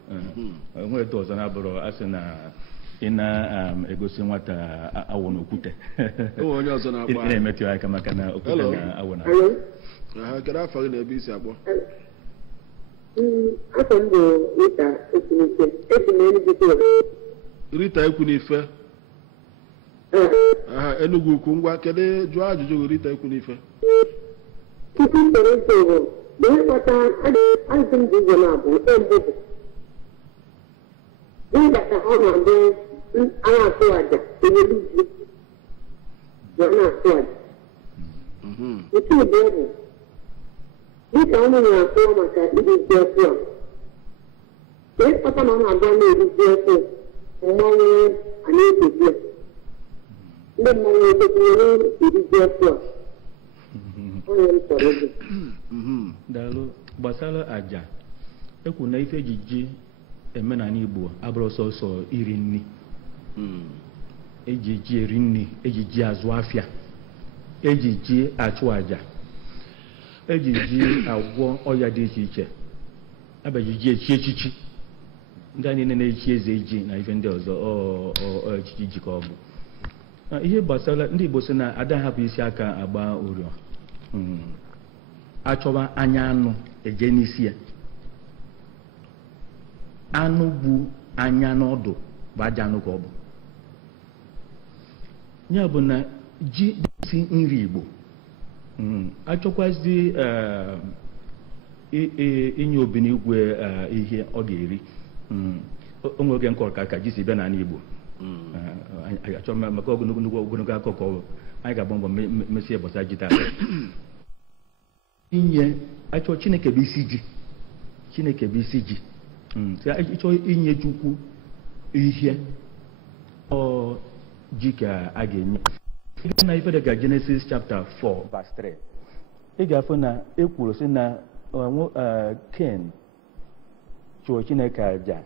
enwe etu ọzọ na-abụrụ asị na ị na-egosi nwata awụ n'okwute ị na-emetụ ya aka maka na okwute na awụ na kedu afọ gị na ebe isi akpọ afọ m bụ Rita Ekwunife Enugu Ukwu ngwa kedu jụọ ajụjụ Rita Ekwunife tupu mkpere nsogbu bụ ịkpata azụ ndị igwe na-abụ mbụbụ ịgbata ọ na-abụ a na-atụ aja enyelu ji na na-atụ aja nke igbo bụ dịka ụmụ na-atụ maka irizi ọkụ a ịkpata na ọ na-abụ na-erizi ọkụ mmanwụ a na-ekezi ya ndị mmanwụ ekezinyere irizi ọkụ a daalụ gbasara aja ekwu na ife ejiji emenala Igbo abụrụ sọsọ iri nri. Ejiji eri nri, ejiji azụ afịa, ejiji achụ aja, ejiji agwọ ọya dị iche iche, abajiji echi echichi. Ndị anyị na-echi eze eji na ife ndị ọzọ echichi ji ka ọ bụ. Ihe gbasara ndị Igbo sị na ada hapụ isi aka agba ụrịọ. Achọwa anya anụ eje n'isi ya. Anụ bụ anya n'ọdụ bụ aja anụ ka ọ bụ. Ya bụ na ji si nri Igbo achọkwazi inye Obinigwe ihe ọ ga-eri. O nwere oge nkọrọ ka ji si bịa n'ala Igbo. Achọ maka ogologo akụkọ anyị ga-agba mbọ mesie gbasara ji taa. Inye achọ Chineke bụ isi ji. Chineke bụ isi ji. Ịchọ inye Chukwu ihe ji ka a ga-enye. Na ife dị ka Genesis chapter 4 verse 3 ị ga-afụ na ekwuru sị na Ken chụọ Chineke aja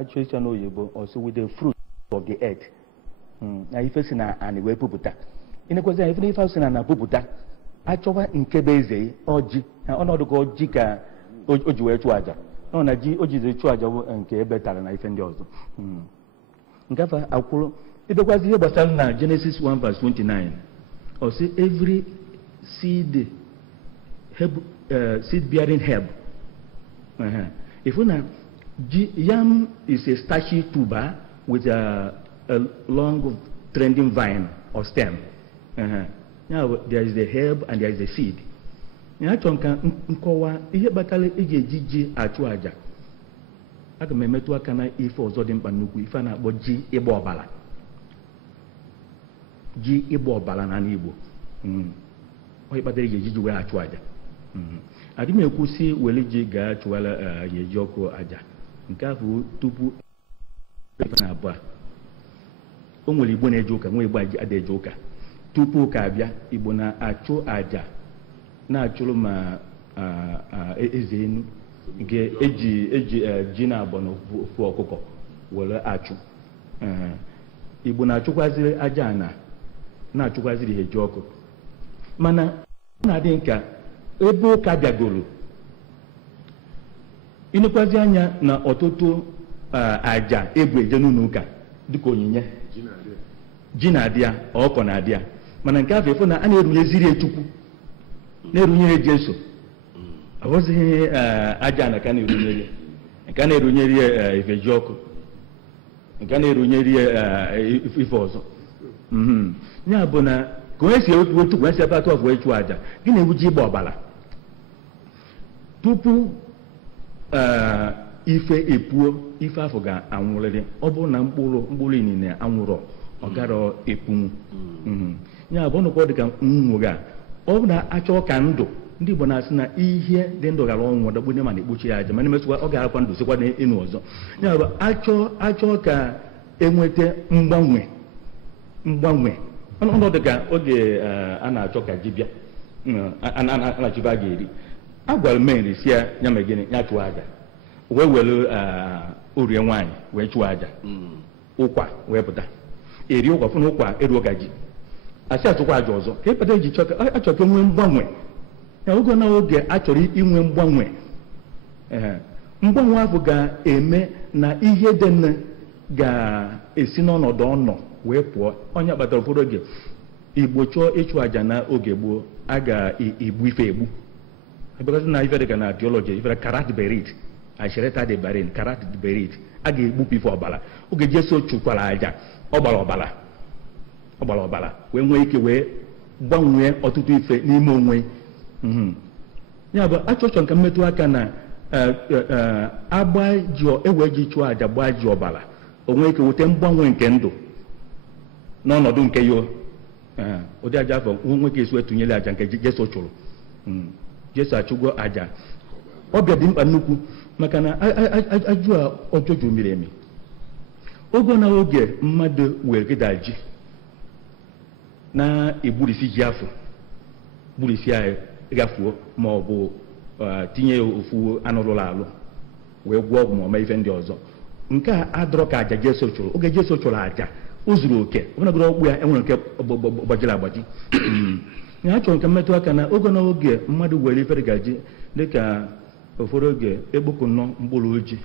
achọcha n'oyibo also with the fruit of the earth. Na ife si na anyị wee pụpụta ịnekwezi ife n'ife si na pụpụta achọwa nke bụ eze ọjị ọnọdụ ka ọjị ka o ji wee chụọ aja ọ na ji o jiri chụọ aja bụ nke ebe tara na ife ndị ọzọ. Nke afọ akwụrụ ịbịakwazi ihe gbasara na Genesis 1 verse 29 ọ sị every seed bearing herb. Ifu na yam is a starchy tuber with a long trending vine or stem. Now there is the herb and there is the seed. Achọ nka nkọwa ihe kpatara eji eji ji achụ aja. Aga m emetụ aka na ife ọzọ dị mkpa nnukwu ife a na-akpọ ji ịgba ọbara. Ji ịgba ọbara n'ala Igbo. Ọ kpatara eji eji ji wee achụ aja. Adị m ekwusi were ji gaa chụwara ya eji ọkụ aja. Nke ahụ tupu ife na abụọ. O nwere Igbo na-eje ụka, nwe Igbo adịghị eje ụka. Tupu ụka abịa, Igbo na-achụ aja na-achụrụ ma eze enu nke eji ji na-abọ na ofu ọkụkọ were achụ. Igbo na-achụkwaziri aja na-achụkwaziri ha eji ọkụ. Mana ọ na-adị nka ebe ụka bịagoro ịnekwazi anya na ọtụtụ aja ebu eje n'ụlọ ụka dịka onyinye ji na-adị ya, ọkọ na-adị ya, mana nke afọ efu na a na-erunyeziri Chukwu na-erunyere Jesu. Ọ bụzighị aja na ka na-erunyere nke a na-erunyere ife ji ọkụ, nke a na-erunyere ife ọzọ. Ya bụ na ka onye si otu wee si ebe atọ wee chụọ aja gị na-ewu ji ịgba ọbara tupu ife epuo ife afọ ga-anwụrịrị. Ọ bụrụ na mkpụrụ inine anwụrọ ọ gara epunwu. Ya bụ ọnụkọ dị ka nwụga ọ bụ na achọ ka ndụ ndị Igbo na-asị na ihe dị ndụ gara ọnwụ dagbunye ma na-ekpochi ya aja mana emesịkwa ọ ga-arakwa ndụ sikwa n'enu ọzọ. Ya bụ achọ ka enweta mgbanwe ọnọdụ ka oge a na-achọ ka ji bịa a ga-eri. A gwara mmeri si ya ma gịnị ya chụọ aja wee were orie nwaanyị wee chụọ aja ụkwa wee pụta eri ụkwa fụ na ụkwa eruo ka ji asị achụkwa aja ọzọ ka ịkpata eji achọ ka nwee mgbanwe. Ya oge na oge a chọrọ inwe mgbanwe ahụ ga-eme na ihe dị nne ga-esi n'ọnọdụ ọnọ wee pụọ. Onye kpatara ụfọdụ oge Igbo chọọ ịchụ aja na oge gboo a ga-egbu ife egbu. Because na ife dịka na theology ife karat berit ashereta de barin karat berit a ga-egbupụ ife ọbara. Oge Jesu chụkwara aja ọ gbara ọbara wee nwee ike wee gbanwee ọtụtụ ife n'ime onwe. Ya bụ achọchọ nke mmetụ aka na agba ji ewe ji chụọ aja gbaa ji ọbara o nwee ike weta mgbanwe nke ndụ n'ọnọdụ nke yo. Ụdị aja afọ nwoke esi etụnyere aja nke Jesu chụrụ. Jesu achụgo aja ọbịa dị mkpa nnukwu maka na ajụ a ọjọjụ miri emi. Oge na oge mmadụ were kịta ji na-egburisi ji afọ gburisi anyị gafuo ma ọ bụ tinye ofu anụ rụrụ alụ wee gwụọ ọgwụ ma ọma ife ndị ọzọ nke a adọrọ ka aja Jesu chụrụ oge Jesu chụrụ aja o zuru oke ọbụnagoro ọkpụ ya enwere nke gbajiri agbaji ya achọrọ nke mmetụ aka na oge na oge mmadụ were ifere gaji dịka ụfọdụ oge ekpokụ nnọọ mkpụrụ oji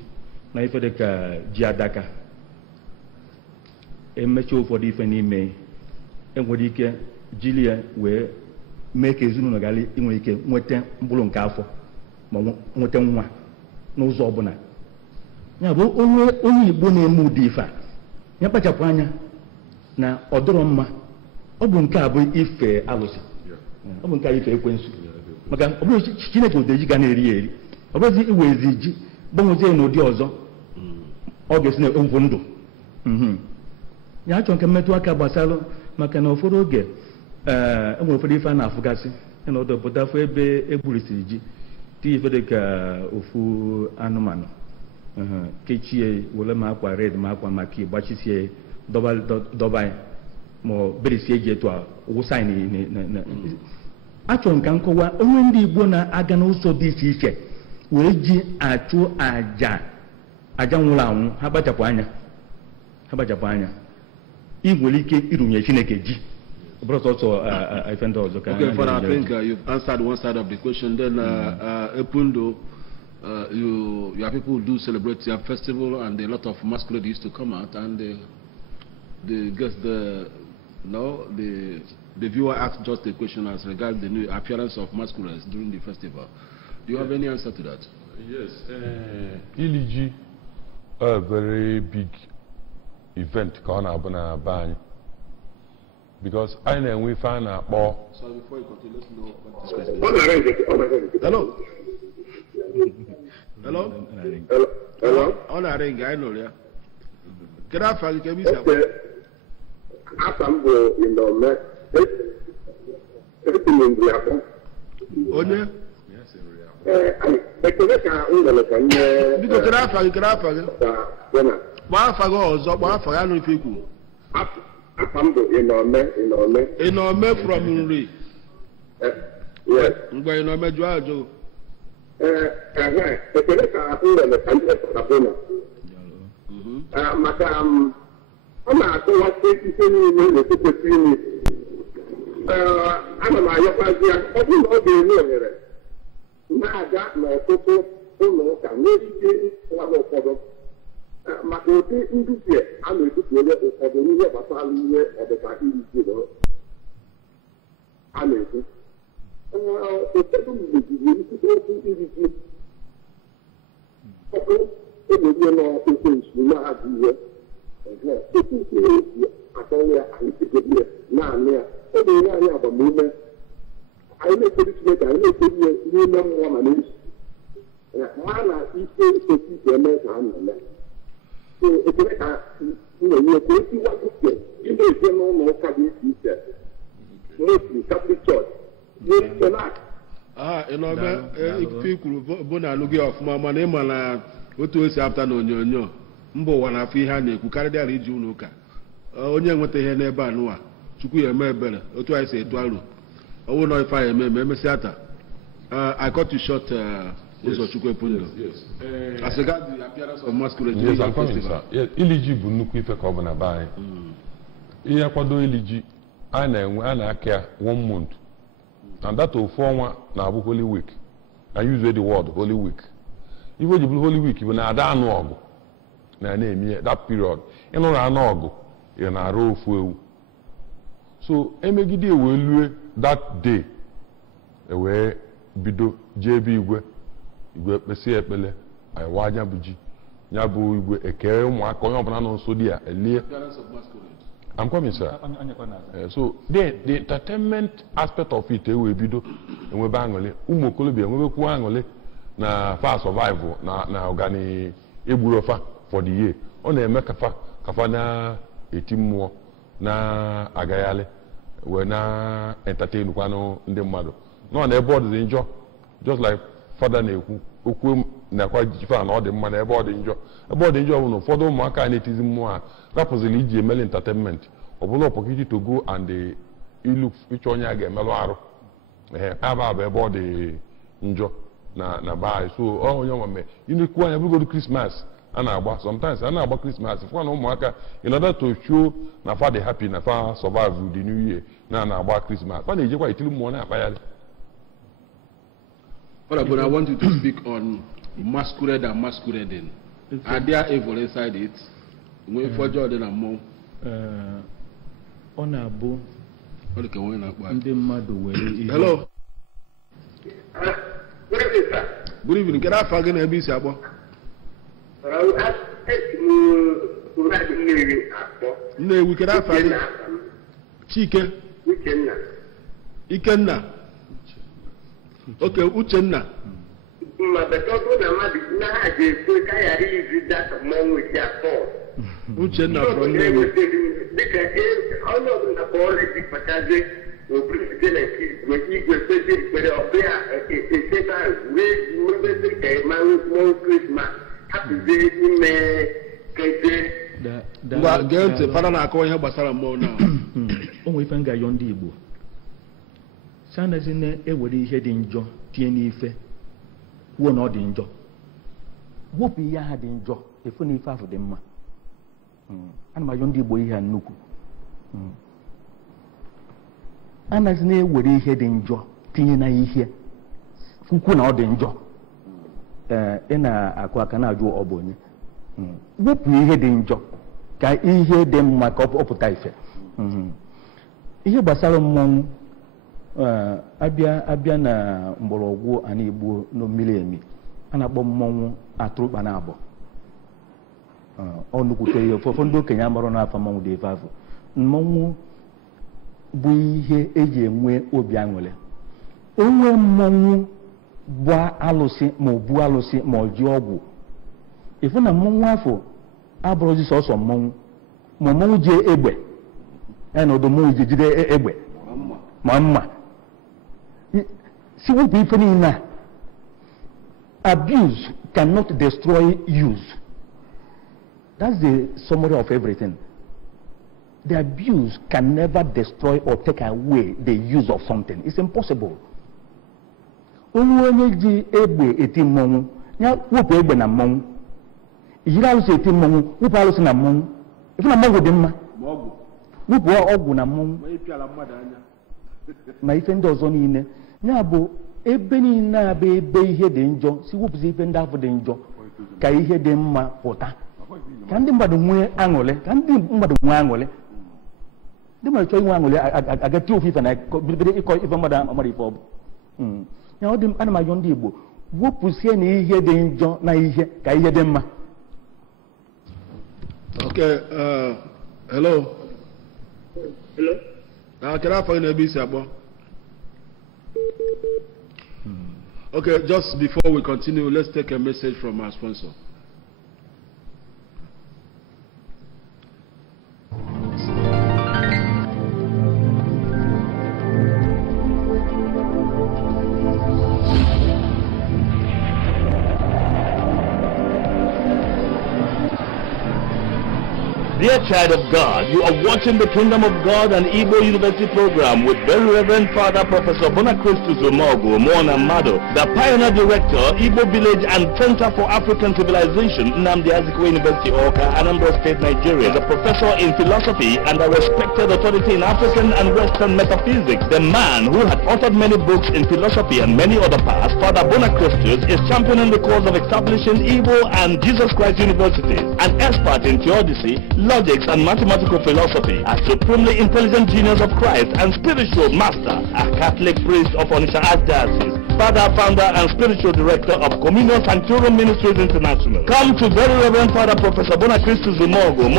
na ife dịka ji adaka emecha ụfọdụ ife n'ime enwere ike jiri ya wee mee ka ezinụlọ ghara inwe ike nweta mkpụrụ nke afọ ma nweta nwa n'ụzọ ọbụla ya bụ onye Igbo na-eme ụdị ife a ya kpachapụ anya na ọ dọrọ mma ọ bụ nke a bụ ife alụsị ọ bụ nke a ife ekwensu maka ọ bụrụ Chineke ụdị ji ga na-eri ya eri ọ bụrụzi iwezi ji gbanwezie n'ụdị ọzọ ọ ga-esi na egwu ndụ ya achọ nke mmetụ aka gbasara maka na ụfọdụ oge enwere ụfọdụ ife a na-afụgasị na ọdọpụta afọ ebe egburisiri ji tinye ife dị ka ofu anụmanụ kechie were ma akwa red ma akwa maka gbachisie dọba ya ma ọ berisie ji etu a wụsa achọrọ m ka nkọwa onwe ndị Igbo na-aga n'ụzọ dị iche iche wee ji achụ aja nwụrụ anwụ ha kpachapụ anya ị nwere ike irunye Chineke ji. Okay, Father, I think you've answered one side of the question. Then, Epundu, your people do celebrate their festival, and a lot of masquerade used to come out, and the viewer asked just a question as regards the new appearance of masquerades during the festival. Do you have any answer to that? Yes, Iliji, a very big event going on Bani. Because I know we find out more. So before you continue, let's know what this question is. Hello? Hello? Hello? On a ring, I know, yeah. Can I find you? Okay. Asambo in the mess. Everything in the apple. Onye? Yes, in the apple. Because can I find you? Bona. Why fago ozo? Why fago no people? Asambo in the mess. In the mess from Nri. Yes. Ngwa in the mess joajo. Maka ọ na-akọwa ihe niile na-ekwesị ime ana m ayọkwazi ya ọ bụrụ na ọ ga-enye ohere na-aga n'ọtụtụ ụlọ ụka nwere ike ịkọwa ụfọdụ maka ụdị ndupie a na-edupu onye ụfọdụ n'ihe gbasara ihe ọdịka iri ji a na-ekwu ụfọdụ mgbe jiri nkwute okwu iri ji ọkụ emerie n'ekwensu na-azụ ihe tupu ihe esi akọwa ya anyị tegebe ya naanị ya ọ na-enye anyị agbamume anyị na-ekperi Chineke anyị na-ekperi ya n'ime mmụọ ma n'isi ma na ike esi iji eme ka a na-eme ekele ka na-enye ka esiwagbuke ị na-eje n'ụlọ ụka dị iche iche mostly Catholic Church ife ikwuru bụ na alụ gị ọfụma mana ịma na otu o si apụta na onyonyo mba ụwa na-afụ ihe a na-ekwu karịa iji ụlọ ụka onye nweta ihe n'ebe a n'ụwa Chukwu ya eme ebere otu anyị si etu arụ ọwụ na ife anyị eme emesịa taa I cut you short Uzochukwu Epundu. As regards the appearance of masquerade. Yes, I'm coming, sir. Yes, Iliji bụ nnukwu ife ka ọ bụ na be anyị. Ihe kwado Iliji a na-aka ya 1 month. And that ofu ọnwa na-abụ Holy Week. I use the word Holy Week. Ife o ji bụrụ Holy Week bụ na ada anụ ọgụ na-eme that period. Ịnụrụ anụ ọgụ ị na-arụ ofu ewu. So emegide wee lue that day wee bido jee ebe igwe kpesi ekpele ayịwa anya bụ ji ya bụ igwe ekere ụmụaka onye ọbụla nọ nso dị ya elie. I'm coming, sir. So the entertainment aspect of it we bido enwebe aṅụrị ụmụ okolobịa enwebekwu aṅụrị na fa survival na organi egburu ọfa for the year. Ọ na-eme kafa na-eti mmụọ na-agagharị wee na-entertain kwanụ ndị mmadụ nọ na ebe ọ dị njọ just like Father na-ekwu okwu na-akwa jifa na ọ dị mma na ebe ọ dị njọ bụ na ụfọdụ ụmụaka na-etizi mmụọ a rapụziri iji emele entertainment ọ bụla opportunity to go and ịchọ onye a ga-emelụ arụ aba ebe ọ dị njọ na bai so onye nwame unique anya bụgo Christmas ana-agba sometimes ana-agba Christmas for na ụmụaka in order to show na fa dey happy na fa survive the new year na-agba Christmas fa na-ejekwa itili mmụọ na-akpagharị. But I want you to speak on masquerade and masquerading. Are there evil inside it? For Jordan and Mo. Honorable. Hello. Good evening, sir. Good evening. Can I find an ABC abo? No, we can have Chike. Ikenna. Okay, Uchenna. Uchenna from Sanazine ewere ihe dị njọ tie n'ife kwuo na ọ dị njọ wepụ ihe ha dị njọ efu na ife ahụ dị mma ana m ayọ ndị Igbo ihe nnukwu anazine ewere ihe dị njọ tinye na ihe kwuo na ọ dị njọ ị na-akụ aka na-ajụ ọ bụ onye wepụ ihe dị njọ ka ihe dị mma ka ọ pụta ife ihe gbasara mmọnwụ abịa na mgbọrọgwụ ana Igbo n'omiri emi a na-akpọ mmọnwụ atụrụkpa na abụọ ọ nukwute ihe ụfọdụ ndị okenye amarụ n'afọ mmọnwụ dị efe afọ mmọnwụ bụ ihe eji enwe obi aṅụrị onwe mmọnwụ bụ alụsị ma ọ bụ alụsị ma ọ ji ọgwụ ịfụ na mmọnwụ afọ abụrụzi sọsọ mmọnwụ ma mmọnwụ ji egbe na ọdụ mmọnwụ ji jide egbe ma mma see what people in now. Abuse cannot destroy use. That's the summary of everything. The abuse can never destroy or take away the use of something. It's impossible. Onye ji egbe eti mmọnwụ ya wepụ egbe na mmọnwụ ijiri alụsị eti mmọnwụ wepụ alụsị na mmọnwụ ife na mmọnwụ dị mma wepụ ọgwụ na mmọnwụ ma ife ndị ọzọ niile ya bụ ebe niile abụ ebe ihe dị njọ si wepụzi ife ndị afọ dị njọ ka ihe dị mma pụta ka ndị mmadụ nwee aṅụrị ndị mmadụ chọọ inwe aṅụrị agati ofu ife na bido ịkọ ife mmadụ amara ife ọ bụ ya ọ dị ana m ayọ ndị Igbo wepụsie na ihe dị njọ na ihe ka ihe dị mma. Okay, hello. Hello. Can I find a ABC abo? Okay, just before we continue, let's take a message from our sponsor. Dear child of God, you are watching the Kingdom of God and Igbo University program with Very Reverend Father Professor Bona Christus Umeugo, Bona the Pioneer Director, Igbo Village and Center for African Civilization, University, Awka, Anambra State, Nigeria. The professor in philosophy and a respected authority in African and Western metaphysics. The man who had authored many books in philosophy and many other parts, Father Bona Christus, is championing the cause of establishing Igbo and Jesus Christ universities. An expert in theodicy, logics and mathematical philosophy, a supremely intelligent genius of Christ and spiritual master, a Catholic priest of Onitsha Archdiocese, father, founder and spiritual director of Communion Sanctorum Ministries International. Come to Very Reverend Father Professor Bona Christus Umeugo,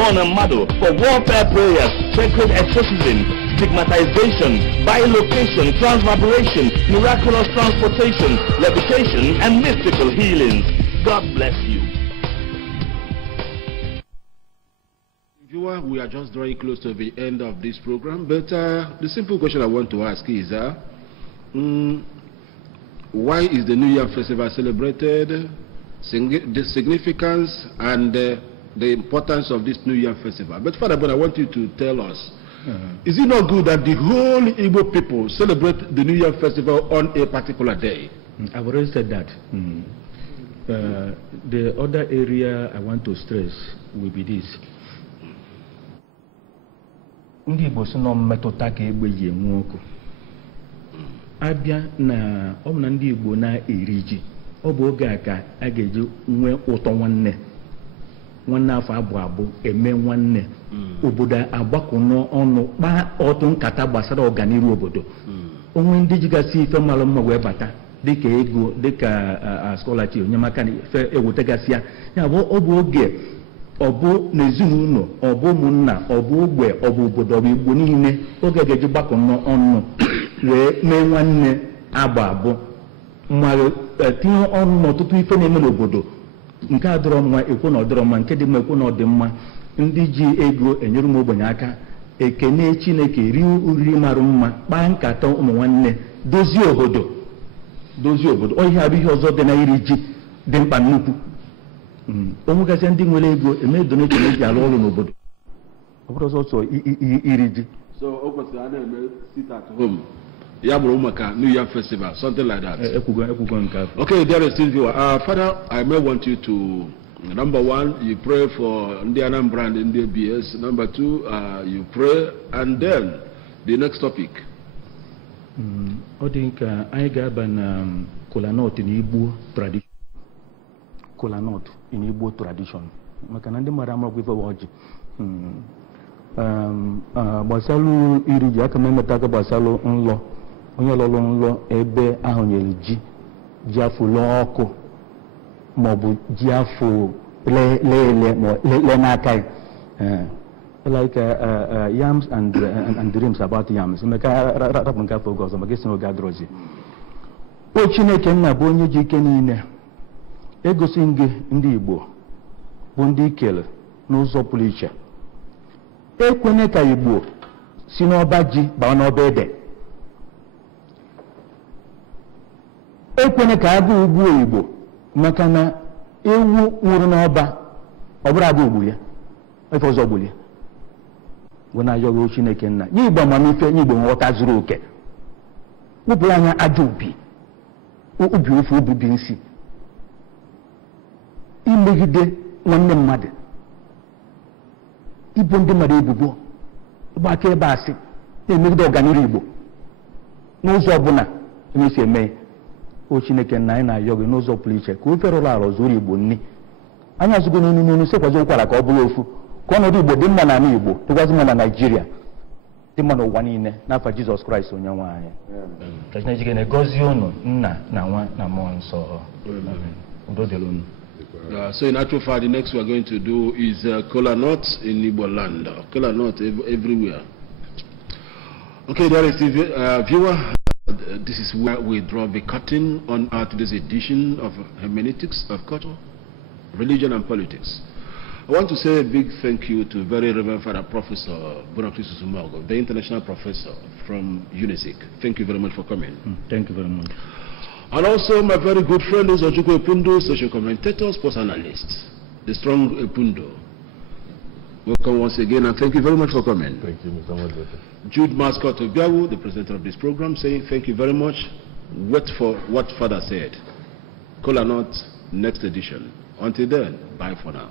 for warfare prayers, sacred exorcism, stigmatization, bilocation, transvibration, miraculous transportation, levitation, and mystical healings. God bless you. Viewer, we are just drawing close to the end of this program, but the simple question I want to ask is, why is the New Year Festival celebrated, the significance and the importance of this New Year Festival? But Father Bona, I want you to tell us, is it not good that the whole Igbo people celebrate the New Year Festival on a particular day? I've already said that. The other area I want to stress will be this. Ndị Igbo si nọ mmetụta ka egbe ji enwe ọkụ. Abịa na ọ bụ na ndị Igbo na-eri ji, ọ bụ oge a ka a ga-eji nwee ụtọ nwanne afọ abụ abụ eme nwanne obodo agbakọ n'ọnụ kpaa ọtụ nkata gbasara ọganihu obodo. Onwe ndị jigasị ife mmalụ mma wee bata dịka ego dịka scholarship enyemaka na ife ewetegasịa ya bụ ọ bụ oge ọ bụ n'ezinụlọ ọ bụ ụmụnna ọ bụ ogbe ọ bụ obodo ọ bụ Igbo niile oge ga-eji gbakọ ọnụ wee mee nwanne agba abụ mmadụ tinye ọnụ n'ọtụtụ ife na-eme n'obodo nke a dọrọ mma ekwu na ọ dọrọ mma nke dị mma ekwu na ọ dị mma. Ndị ji ego enyere ụmụ ogbenye aka ekene Chineke rie oriri mara mma kpaa nkata ụmụ nwanne dozie obodo ihe abụ ihe ọzọ dị na iri ji dị mkpa nnukwu. Onwegasị ndị nwere ego eme donation eji alụ ọrụ n'obodo ọ bụrụ ọsọ iri ji. So o kwesịrị a na-eme sit at home ya bụrụ maka New Year Festival, something like that. Ekwugo nke afọ. Okay, there is still viewer. Father, I may want you to, number one, you pray for the Anambra and the BS. Number two, you pray, and then the next topic. Ọ dị ka anyị ga-aba na kolanut in Igbo tradition. Kolanut in Igbo tradition. Maka na ndị mmadụ amaghị ife ọjị. Gbasalụ iri ji aka m emeta aka gbasalụ nlọ. Onye lọrụ nlọ ebe ahụ nyere ji afọ lụọ ọkụ maọbụ ji afọ lee n'aka ya. Like yams and dreams about yams. Meka rapụ nke afọ oge ọzọ maka esi n'oge adrozi. O Chineke nna bụ onye ji ike niile egosi gị ndị Igbo bụ ndị ikele n'ụzọ pụrụ iche. Ekwene ka Igbo si n'ọba ji baa n'ọba ede. Ekwene ka agụ ugbuo Igbo maka na ewu nwụrụ n'ọba ọ bụrụ agụ ugbu ya ife ọzọ gburu ya. Gwena ayọghị Chineke nna nye Igbo amamife nye Igbo nghọta zuru oke. Wepụrụ anya ajọ ubi ofe obibi nsi imegide nwanne mmadụ ibu ndị mmadụ ebubo ịgba aka ebe asị na-emegide ọganihu Igbo n'ụzọ ọbụla na-esi eme. O Chineke nna anyị na-ayọ gị n'ụzọ pụrụ iche ka ofe rụrụ arụ zuru Igbo nni anyị azụgo n'onu sekwazi ụkwara ka ọ bụrụ ofu ka ọnọdụ Igbo dị mma n'ala Igbo dịkwazị mma na Naịjirịa dị mma n'ụwa niile n'afọ Jizọs Kraịst onye nwe anyị. Ka Chineke na-egozie unu nna na nwa na mmụọ nsọ. Udo dịrị unu. So in actual fact, the next we are going to do is kola nut in Igbo land. Kola nut everywhere. Okay, there is the viewer. This is where we draw the curtain on today's edition of Hermeneutics of Culture, Religion and Politics. I want to say a big thank you to very Reverend Father Professor Bona Christus Umeugo, the international professor from UNISIC. Thank you very much for coming. Thank you very much. And also my very good friend Uzochukwu Epundu, social commentator, sports analyst, the strong Epundu. Welcome once again and thank you very much for coming. Thank you, Mr. Moderator. Jude Mascot Obiawu, the presenter of this program, saying thank you very much. Wait for what Father said. Kola Nut, next edition. Until then, bye for now.